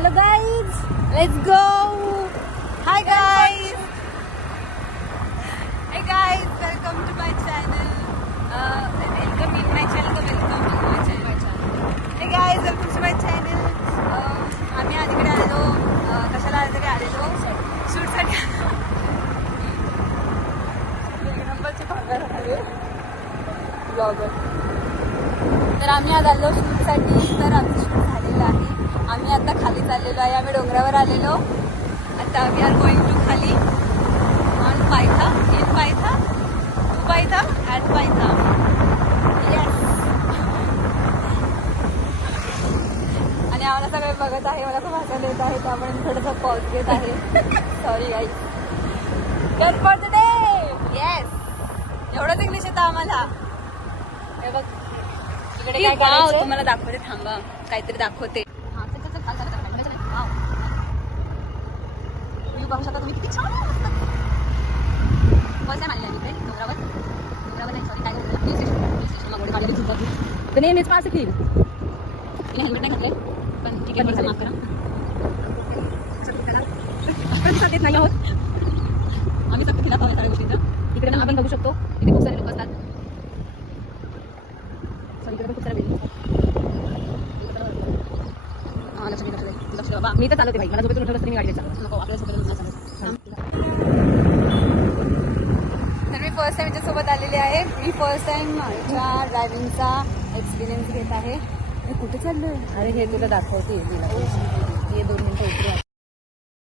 चलो guys let's go. Hi guys. Hey guys, welcome to my channel. Welcome in my channel. Welcome in my channel. Hey guys, welcome to my channel. आम्ही आधीकडे आलेलो. कशाला आलेलो शूटसाठी. एक नंबरचे भागार आले ब्लॉगर. तर आम्ही आज आलो शूटसाठी. तर आमचं शूट झालेलं आहे. आम्ही आता खाली चाललेलो आहे. आम्ही डोंगरावर आलेलो. आता वी आर गोइंग टू खाली ऑन पायथा, इन पायथा, टू पायथा, ॲट पायथा. येस. आणि आम्हाला सगळे बघत आहे. मला खूप हसायला येत आहे. त्यामुळे मी थोडंसं पॉज घेत आहे. Sorry guys. Gun for the day. Yes. एवढंच इंग्लिश येतं आम्हाला. हे बघ इकडे काय करायचं तुम्हाला दाखवते. थांबा काहीतरी दाखवते. हां चल चल चल चाल. व्ह्यू बघू शकता तुम्ही किती छान. फर्स्ट टाइम आलेली आहे इकडे डोंगरावर नाही सॉरी काय प्लीज स्टेशन मागवडे काढलेली झुंबा तर नेहमीच पास खीर. मी हेल्मेट नाही घातले पण ठीक आहे. माफ करा. प्रतिसाद देत नाही आहोत आम्ही. फक्त खिलाफ आहोत सगळ्या गोष्टींचा. इकडे ना आपण बघू शकतो इथे खूप सारे लोक असतात. सॉरी इकडे पण खूप सारे लक्ष बाबा. मी तर चालवते भाई. मला झोपेतून उठवलं असतं मी गाडी चालवत नको. आपल्या झोपेतून चालवत. तर मी फर्स्ट टाइम याच्यासोबत आलेली आहे. मी फर्स्ट टाइम माझ्या ड्रायव्हिंगचा एक्सपिरियन्स घेत आहे. कुठे चाललोय. अरे हे तुला दाखवते. हे 2 मिनिटं उतरू.